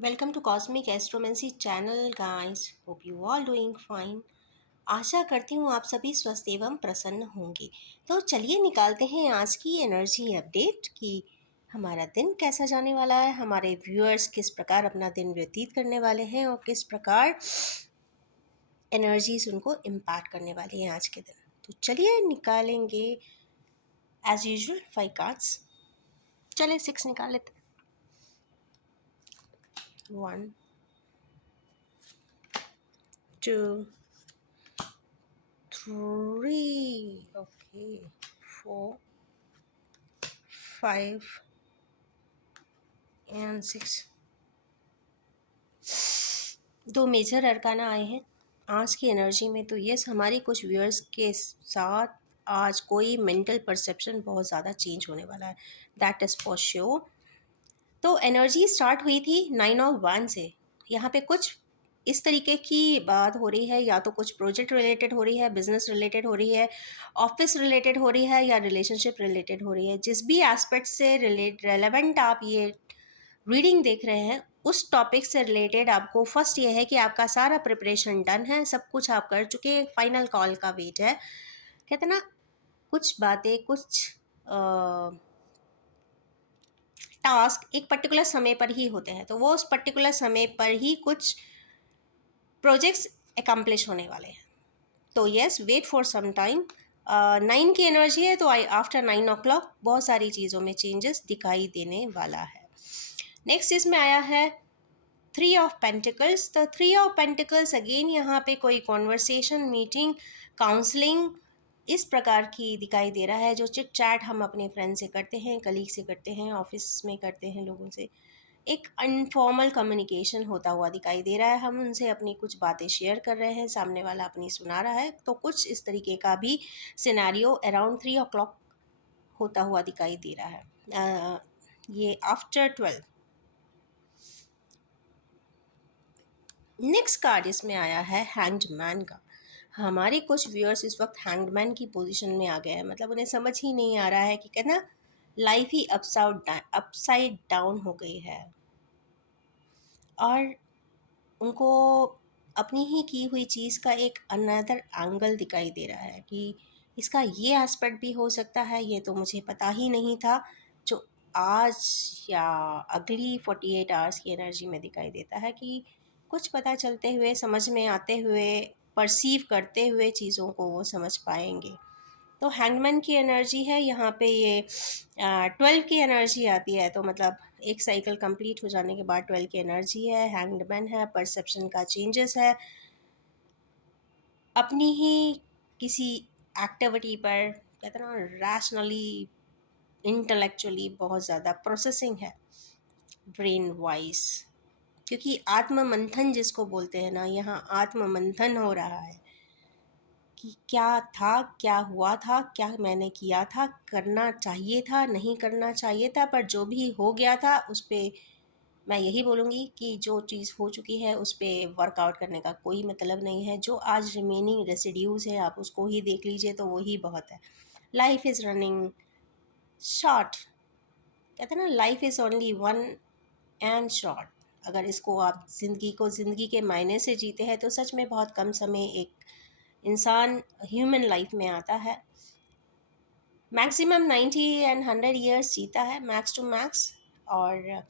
Welcome to cosmic astromancy channel guys. Hope you all doing fine. आशा करती हूँ आप सभी स्वस्थ एवं प्रसन्न होंगे। तो चलिए निकालते हैं आज की एनर्जी अपडेट कि हमारा दिन कैसा जाने वाला है, हमारे व्यूअर्स किस प्रकार अपना दिन व्यतीत करने वाले हैं और किस प्रकार एनर्जीज उनको इम्पैक्ट करने वाली हैं आज के दिन। तो चलिए निकालेंगे एज यूजुअल 5 कार्ड्स। चलिए 6 निकाल लेते हैं। 1 2 3, okay, 4 5 and 6। दो मेजर अरकाना आए हैं आज की एनर्जी में। तो यस, हमारी कुछ व्यूअर्स के साथ आज कोई मेंटल परसेप्शन बहुत ज़्यादा चेंज होने वाला है, दैट इज़ फॉर श्योर। तो एनर्जी स्टार्ट हुई थी 9 ऑफ 1 से। यहाँ पे कुछ इस तरीके की बात हो रही है, या तो कुछ प्रोजेक्ट रिलेटेड हो रही है, बिजनेस रिलेटेड हो रही है, ऑफिस रिलेटेड हो रही है, या रिलेशनशिप रिलेटेड हो रही है। जिस भी एस्पेक्ट से रेलेवेंट आप ये रीडिंग देख रहे हैं, उस टॉपिक से रिलेटेड आपको फर्स्ट ये है कि आपका सारा प्रिपरेशन डन है, सब कुछ आप कर चुके हैं, फाइनल कॉल का वेट है। कहते ना, कुछ बातें, कुछ टास्क एक पर्टिकुलर समय पर ही होते हैं, तो वो उस पर्टिकुलर समय पर ही कुछ प्रोजेक्ट्स एकम्प्लिश होने वाले हैं। तो yes, wait for some time. 9 की एनर्जी है, तो आई आफ्टर 9 o'clock बहुत सारी चीज़ों में चेंजेस दिखाई देने वाला है। नेक्स्ट इसमें आया है 3 ऑफ पेंटिकल्स। तो 3 ऑफ पेंटिकल्स अगेन यहाँ पे कोई कॉन्वर्सेशन, मीटिंग, काउंसलिंग इस प्रकार की दिखाई दे रहा है, जो चिट चैट हम अपने फ्रेंड से करते हैं, कलीग से करते हैं, ऑफिस में करते हैं लोगों से। एक अनफॉर्मल कम्युनिकेशन होता हुआ दिखाई दे रहा है, हम उनसे अपनी कुछ बातें शेयर कर रहे हैं, सामने वाला अपनी सुना रहा है। तो कुछ इस तरीके का भी सिनेरियो अराउंड 3 o'clock होता हुआ दिखाई दे रहा है। ये आफ्टर 12। नेक्स्ट कार्ड इसमें आया है हैंग्ड मैन का। हमारे कुछ व्यूअर्स इस वक्त हैंग्ड मैन की पोजीशन में आ गए हैं, मतलब उन्हें समझ ही नहीं आ रहा है कि कहना लाइफ ही अपसाइड डाउन हो गई है, और उनको अपनी ही की हुई चीज़ का एक अनदर एंगल दिखाई दे रहा है कि इसका ये एस्पेक्ट भी हो सकता है, ये तो मुझे पता ही नहीं था। जो आज या अगली 48 आवर्स की एनर्जी में दिखाई देता है कि कुछ पता चलते हुए, समझ में आते हुए, परसीव करते हुए चीज़ों को वो समझ पाएंगे। तो हैंगमैन की एनर्जी है यहाँ पे। ये 12 की एनर्जी आती है, तो मतलब एक साइकिल कंप्लीट हो जाने के बाद 12 की एनर्जी है, हैंगमैन है, परसेप्शन का चेंजेस है, अपनी ही किसी एक्टिविटी पर कहते हैं ना रैशनली, इंटेलेक्चुअली बहुत ज़्यादा प्रोसेसिंग है, ब्रेन वाइज। क्योंकि आत्म मंथन जिसको बोलते हैं ना, यहाँ आत्म मंथन हो रहा है कि क्या था, क्या हुआ था, क्या मैंने किया था, करना चाहिए था, नहीं करना चाहिए था, पर जो भी हो गया था उस पर मैं यही बोलूँगी कि जो चीज़ हो चुकी है उस पर वर्कआउट करने का कोई मतलब नहीं है। जो आज रिमेनिंग रेसिड्यूज़ है आप उसको ही देख लीजिए, तो वही बहुत है। Life is running short. कहते हैं ना, life is only one and short. अगर इसको आप ज़िंदगी को ज़िंदगी के मायने से जीते हैं, तो सच में बहुत कम समय एक इंसान ह्यूमन लाइफ में आता है। मैक्सिमम 90 and 100 ईयर्स जीता है, मैक्स टू मैक्स। और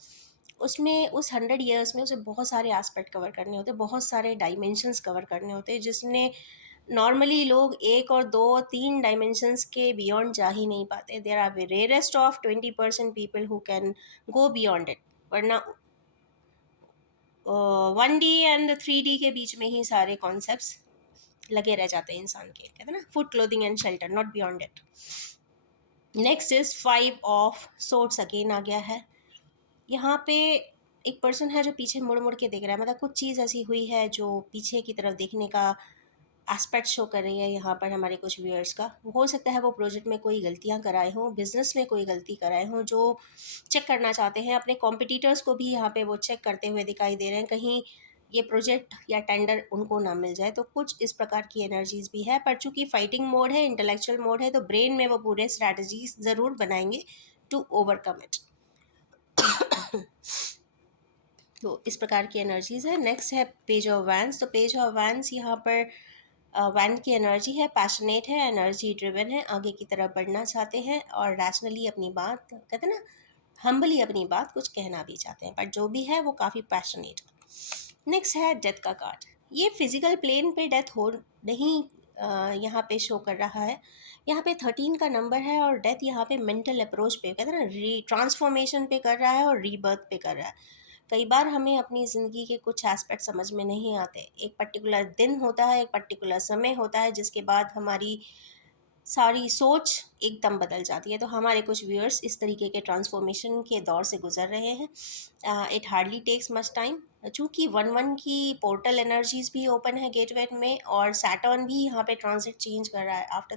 उसमें उस 100 ईयर्स में उसे बहुत सारे एस्पेक्ट कवर करने होते हैं, बहुत सारे डायमेंशंस कवर करने होते हैं, जिसमें नॉर्मली लोग 1 और 2 3 डायमेंशंस के बियॉन्ड जा ही नहीं पाते। There are rarest of 20% people who can go beyond it, वरना 1D एंड 3D के बीच में ही सारे कॉन्सेप्ट्स लगे रह जाते हैं इंसान के। कहते हैं ना, food, clothing and shelter, not beyond it. Next is 5 of swords again आ गया है। यहाँ पे एक पर्सन है जो पीछे मुड़ मुड़ के देख रहा है, मतलब कुछ चीज़ ऐसी हुई है जो पीछे की तरफ देखने का एस्पेक्ट शो कर रही है यहाँ पर हमारे कुछ व्यूअर्स का। हो सकता है वो प्रोजेक्ट में कोई गलतियाँ कराए हों, बिजनेस में कोई गलती कराए हों, जो चेक करना चाहते हैं। अपने कॉम्पिटिटर्स को भी यहाँ पे वो चेक करते हुए दिखाई दे रहे हैं, कहीं ये प्रोजेक्ट या टेंडर उनको ना मिल जाए। तो कुछ इस प्रकार की एनर्जीज भी है, पर चूंकि फाइटिंग मोड है, इंटेलेक्चुअल मोड है, तो ब्रेन में वो पूरे स्ट्रैटेजीज ज़रूर बनाएंगे टू ओवरकम इट। तो इस प्रकार की एनर्जीज है। नेक्स्ट है पेज ऑफ वैंस। तो पेज ऑफ वैंस यहाँ पर वैन की एनर्जी है, पैशनेट है, एनर्जी ड्रिवन है, आगे की तरफ बढ़ना चाहते हैं और रैशनली अपनी बात, कहते हैं ना, हम्बली अपनी बात कुछ कहना भी चाहते हैं, बट जो भी है वो काफ़ी पैशनेट। नेक्स्ट है डेथ का कार्ड। ये फिजिकल प्लेन पे डेथ हो नहीं, यहाँ पे शो कर रहा है। यहाँ पे 13 का नंबर है और डेथ यहाँ पे मेंटल अप्रोच पे, कहते हैं ना, री ट्रांसफॉर्मेशन पे कर रहा है और रीबर्थ पे कर रहा है। कई बार हमें अपनी ज़िंदगी के कुछ एस्पेक्ट समझ में नहीं आते। एक पर्टिकुलर दिन होता है, एक पर्टिकुलर समय होता है, जिसके बाद हमारी सारी सोच एकदम बदल जाती है। तो हमारे कुछ व्यूअर्स इस तरीके के ट्रांसफॉर्मेशन के दौर से गुजर रहे हैं। It hardly takes much time, चूँकि 1-1 की पोर्टल एनर्जीज भी ओपन है गेटवे में और सैटर्न भी यहाँ पे ट्रांजिट चेंज कर रहा है। आफ्टर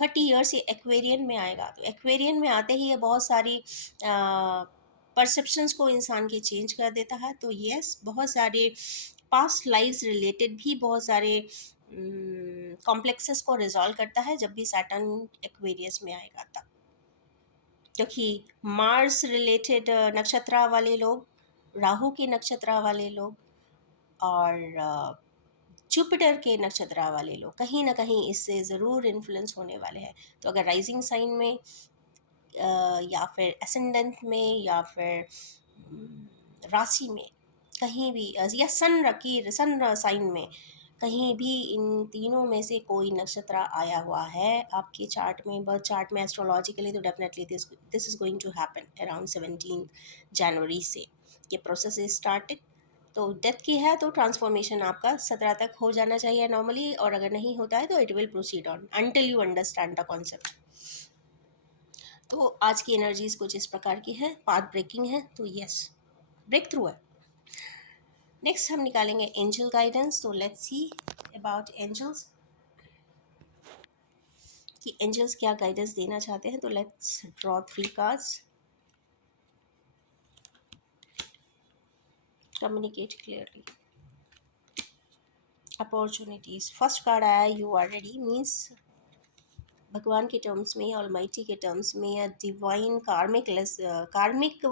30 ईयर्स ये एक्वेरियन में आएगा। तो एक्वेरियन में आते ही ये बहुत सारी परसेप्शंस को इंसान के चेंज कर देता है। तो यस, बहुत सारे पास्ट लाइव्स रिलेटेड भी बहुत सारे कॉम्प्लेक्सेस को रिजॉल्व करता है जब भी सैटर्न एक्वेरियस में आएगा तब। क्योंकि मार्स रिलेटेड नक्षत्र वाले लोग, राहु के नक्षत्र वाले लोग और जुपिटर के नक्षत्र वाले लोग कहीं ना कहीं इससे ज़रूर इन्फ्लुएंस होने वाले हैं। तो अगर राइजिंग साइन में या फिर एसेंडेंट में या फिर राशि में कहीं भी या सन साइन में कहीं भी इन तीनों में से कोई नक्षत्र आया हुआ है आपके चार्ट में, बर्थ चार्ट में एस्ट्रोलॉजिकली, तो definitely this is going to happen around 17 जनवरी से ये प्रोसेस इज स्टार्टेड। तो डेथ की है तो ट्रांसफॉर्मेशन आपका 17 तक हो जाना चाहिए नॉर्मली, और अगर नहीं होता है तो it will proceed on until you understand the concept. तो आज की एनर्जीज कुछ इस प्रकार की है, पाथ ब्रेकिंग है, तो यस, ब्रेक थ्रू है। नेक्स्ट हम निकालेंगे एंजल गाइडेंस। तो लेट्स सी अबाउट एंजल्स कि एंजल्स क्या गाइडेंस देना चाहते हैं। तो let's draw 3 cards. Communicate clearly, opportunities. First card आया यू आर रेडी, मीन्स भगवान के टर्म्स में, ऑलमाइटी के टर्म्स में, या डिवाइन कार्मिक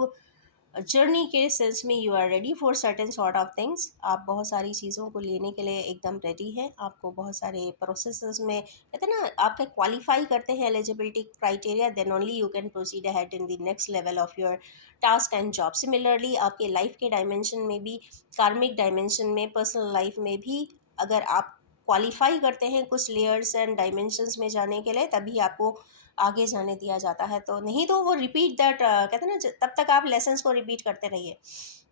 जर्नी के सेंस में, you are ready for certain sort of things. आप बहुत सारी चीज़ों को लेने के लिए एकदम रेडी हैं। आपको बहुत सारे प्रोसेसेस में, कहते हैं ना, आपका क्वालिफाई करते हैं eligibility criteria, then only you can proceed ahead in the next level of your task and job. Similarly आपके लाइफ के डायमेंशन में भी, कार्मिक डायमेंशन में, पर्सनल लाइफ में भी, अगर आप क्वालिफाई करते हैं कुछ लेयर्स एंड डायमेंशंस में जाने के लिए, तभी आपको आगे जाने दिया जाता है। तो नहीं तो वो रिपीट दैट, कहते हैं ना, तब तक आप लेसन्स को रिपीट करते रहिए।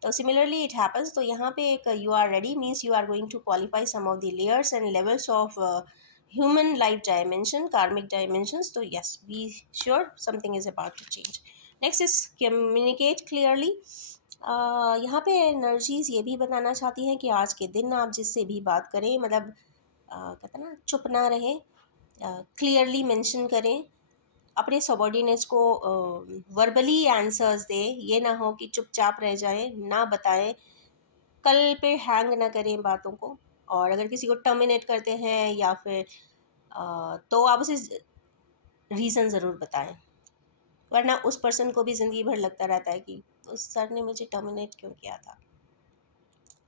तो सिमिलरली इट हैपन्स। तो यहाँ पे एक you are ready means you are going to qualify some of the layers and levels of human life dimension, karmic dimensions. तो yes, be sure something is about to change. Next is communicate clearly. यहाँ पे energies ये भी बताना चाहती हैं कि आज के दिन आप जिससे भी बात करें, मतलब कहते हैं ना, चुप ना रहें, क्लियरली मेंशन करें, अपने सबॉर्डिनेट्स को वर्बली आंसर्स दें। ये ना हो कि चुपचाप रह जाएं, ना बताएं, कल पे हैंग ना करें बातों को। और अगर किसी को टर्मिनेट करते हैं या फिर तो आप उसे रीज़न ज़रूर बताएं, वरना उस पर्सन को भी ज़िंदगी भर लगता रहता है कि उस सर ने मुझे टर्मिनेट क्यों किया था।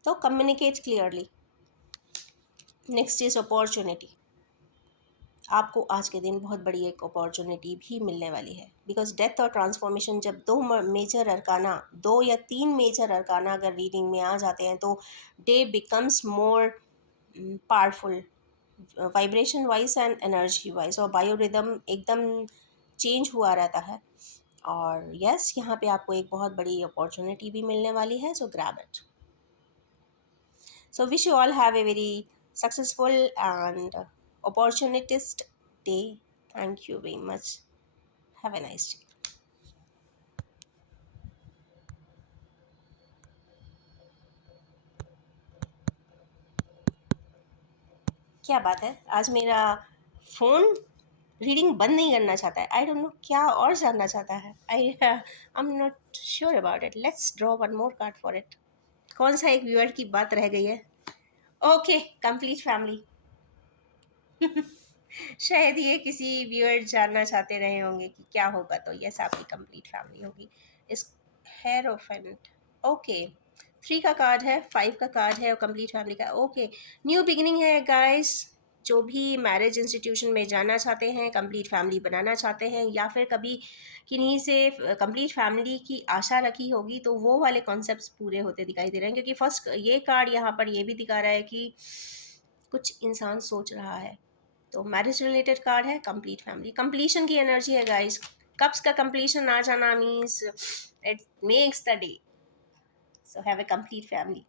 तो communicate clearly. Next is opportunity. आपको आज के दिन बहुत बड़ी एक अपॉर्चुनिटी भी मिलने वाली है, बिकॉज डेथ और ट्रांसफॉर्मेशन, जब दो या तीन मेजर अरकाना अगर रीडिंग में आ जाते हैं तो day becomes more powerful, vibration wise and energy wise, और बायो रिदम एकदम चेंज हुआ रहता है। और यस, यहाँ पे आपको एक बहुत बड़ी अपॉर्चुनिटी भी मिलने वाली है, सो grab it. So wish you all have a very successful and opportunist day. Thank you very much. Have a nice day. क्या बात है, आज मेरा फ़ोन रीडिंग बंद नहीं करना चाहता है। आई डोंट नो क्या और जानना चाहता है। I am not sure about it. Let's draw one more card for it. कौन सा एक व्यूअर की बात रह गई है? Okay, complete family. शायद ये किसी व्यूअर जानना चाहते रहे होंगे कि क्या होगा, तो यस, आपकी कंप्लीट फैमिली होगी। इस हेरोफेंट, ओके, 3 का कार्ड है, 5 का कार्ड है और कंप्लीट फैमिली का। ओके, न्यू बिगिनिंग है गाइस। जो भी मैरिज इंस्टीट्यूशन में जाना चाहते हैं, कंप्लीट फैमिली बनाना चाहते हैं, या फिर कभी किन्हीं से कंप्लीट फैमिली की आशा रखी होगी, तो वो वाले कॉन्सेप्ट्स पूरे होते दिखाई दे रहे हैं। क्योंकि फर्स्ट ये कार्ड यहाँ पर ये भी दिखा रहा है कि कुछ इंसान सोच रहा है। तो मैरिज रिलेटेड कार्ड है, कंप्लीट फैमिली, कंप्लीशन की एनर्जी है गाइस। कब्स का कंप्लीशन आ जाना means it makes the day. So have a complete family.